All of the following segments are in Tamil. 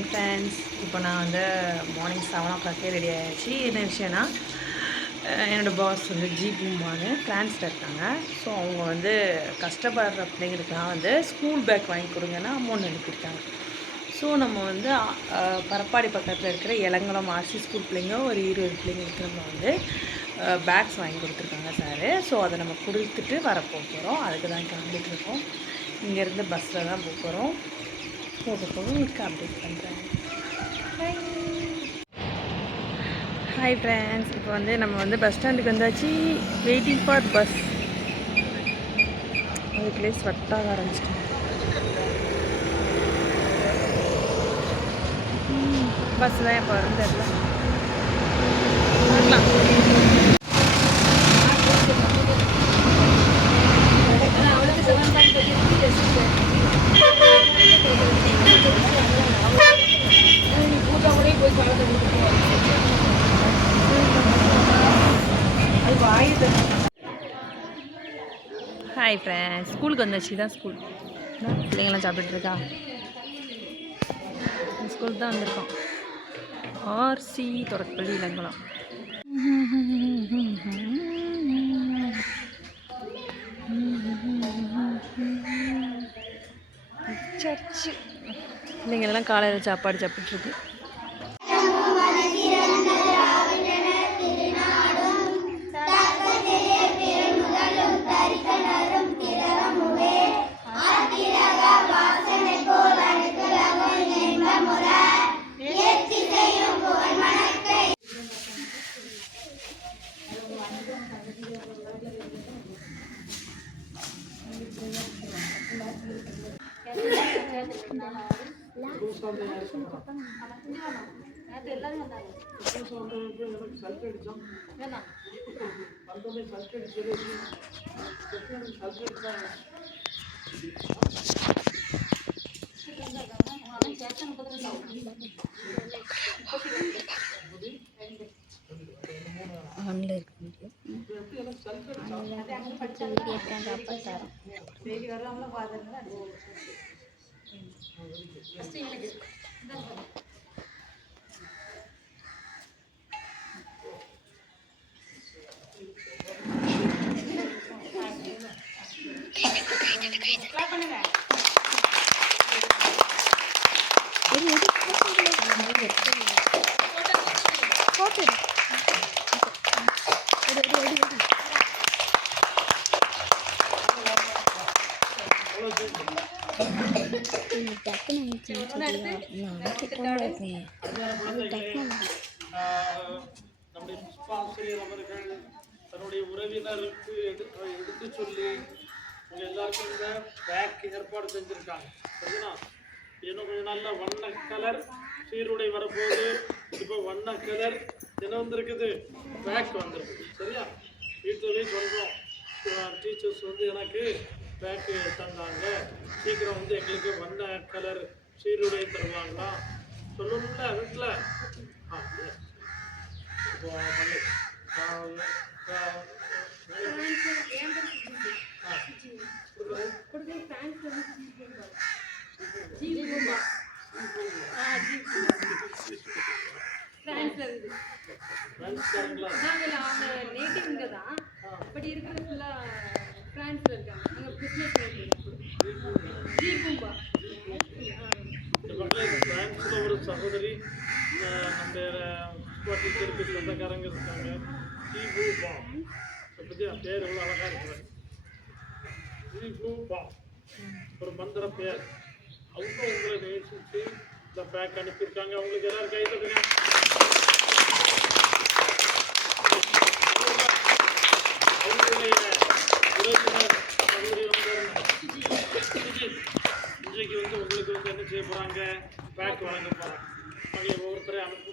Morning friends. இப்போ நான் வந்து மார்னிங் 7 o'clock ரெடி ஆகிடுச்சு. என்ன விஷயம்னா, என்னோடய பாஸ் வந்து ஜீபூம்பான்னு ஃப்ரான்ஸில் இருக்காங்க. ஸோ அவங்க வந்து கஷ்டப்படுற பிள்ளைங்களுக்குலாம் வந்து ஸ்கூல் பேக் வாங்கி கொடுங்கன்னா அமௌண்ட் அனுப்பியிருக்காங்க. ஸோ நம்ம வந்து பரப்பாடி பக்கத்தில் இருக்கிற இளங்குளம் ஆர்சி ஸ்கூல் பிள்ளைங்க ஒரு 20 பிள்ளைங்களுக்கு நம்ம வந்து பேக்ஸ் வாங்கி கொடுத்துருக்காங்க சார். ஸோ அதை நம்ம கொடுத்துட்டு வரப்போகிறோம். அதுக்கு தான் கிளம்பிட்டு இருக்கோம். இங்கேருந்து பஸ்ஸில் தான் போகிறோம். போக உங்களுக்கு அப்டேட் பண்ணுறேன். Hi friends. இப்போ வந்து நம்ம வந்து பஸ் ஸ்டாண்டுக்கு வந்தாச்சு. Waiting for bus. அதுக்குள்ளே ஸ்வெட்டாக ஆரம்பிச்சிட்டோம். பஸ் தான் இப்போ வரும் தெரியல. Hi friends. ஸ்கூலுக்கு வந்தாச்சு. தான் ஸ்கூல். பிள்ளைங்கள்லாம் சாப்பிட்டுருக்கா. ஸ்கூலுக்கு தான் வந்திருக்கோம். ஆர்சி தொடக்கப்பள்ளி இளங்குளம். சர்ச்சு. பிள்ளைங்களெல்லாம் காலையில் சாப்பாடு சாப்பிட்டுருக்கு. நம்முடைய புஷ்பாசிரியர் அவர்கள் தன்னுடைய உறவினருக்கு எடுத்து சொல்லி உங்க எல்லாருக்கும் இந்த பேக் ஏற்பாடு செஞ்சிருக்காங்க. சரிங்களா? இன்னும் கொஞ்சம் நல்ல வண்ண கலர் சீருடை வரப்போகுது. இப்போ வண்ண கலர் என்ன வந்திருக்குது, பேக் வந்திருக்குது. சரியா? வீட்டிலே சொல்கிறோம், டீச்சர்ஸ் வந்து எனக்கு பேக்கு தந்தாங்க, சீக்கிரம் வந்து எங்களுக்கு வண்ண கலர் சீருடை தருவாங்களா சொல்லணும்ல வீட்டில். ஒரு சகோதரி நம்ம டீச்சருக்கு சொந்தக்காரங்க இருக்காங்க. ஜீபூபா பற்றி பேர் எவ்வளோ அழகாக இருக்கிறாங்க. ஜீபூபா ஒரு மந்திர பேர். அவங்க உங்களை நேசித்து இந்த பேக் அனுப்பியிருக்காங்க. அவங்களுக்கு எல்லாரும் கை தட்டுங்க. அவங்களுடைய உறவினர் சகோதரி இன்றைக்கு வந்து உங்களுக்கு வந்து என்ன செய்ய போகிறாங்க, பேக் வழங்க போகிறாங்க. அவங்களை ஒவ்வொருத்தரையும் அனுப்பு.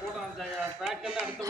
போட்டோ அந்த பேக்கெல்லாம் அடுத்த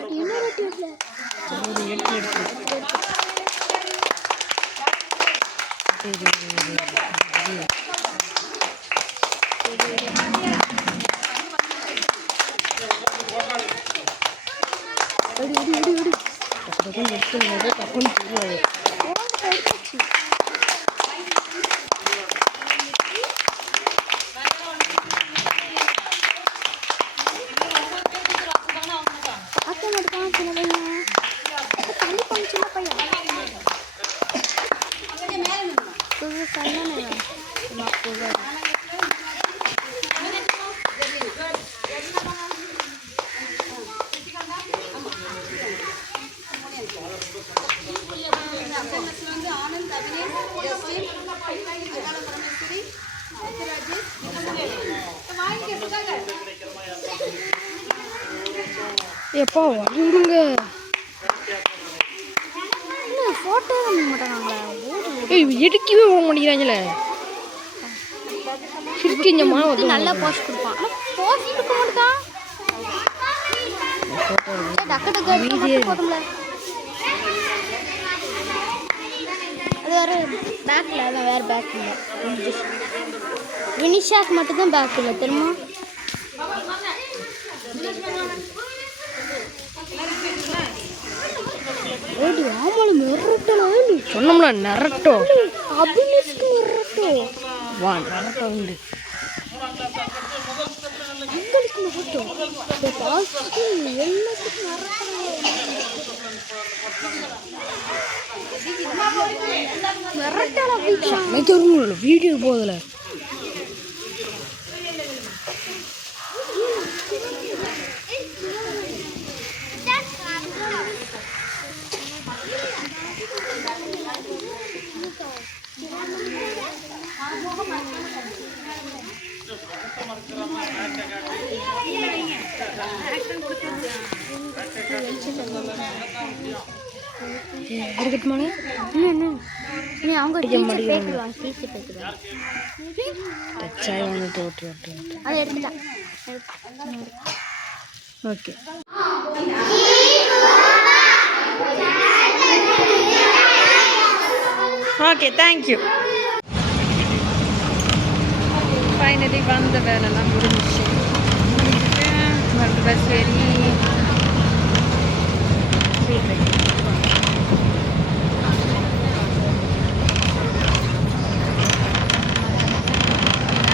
எப்போ விடுங்க ஃபோட்டோ மாட்டாங்களா எடுக்கவே போக மாட்டேங்கிறாங்களே நல்லா போஸ்ட் கொடுப்பான் போஸ்ட் கொடுக்க மாட்டான் டக்கு டக்கு போடும்ல அது வேறு பேக்கில் அதான் வேறு பேக் இல்லை வினிஷாக்கு மட்டும்தான் பேக் இல்லை தெரியுமா ஆமாம் மிரட்டலாம் சொன்னோம்னா நிரட்டோ அபினேஷ்க்கு மிரட்டோ வா நிரட்டோ உண்டு உங்களுக்கு மிரட்டோ எல்லாத்துக்கும் வீடியோ போதில்ல அவங்க ஓகே ஓகே தேங்க்யூ. ஃபைனலி வந்த வேலைலாம் முடிஞ்சிச்சு. பஸ் ஏறி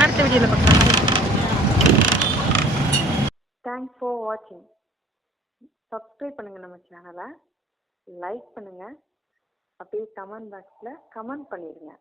அடுத்த வீடியோவில் பார்க்கலாம். தேங்க்ஸ் ஃபார் வாட்சிங். சப்ஸ்கிரைப் பண்ணுங்கள் நம்ம சேனலை, லைக் பண்ணுங்கள், அப்படியே கமெண்ட் பாக்ஸில் கமெண்ட் பண்ணிடுங்க.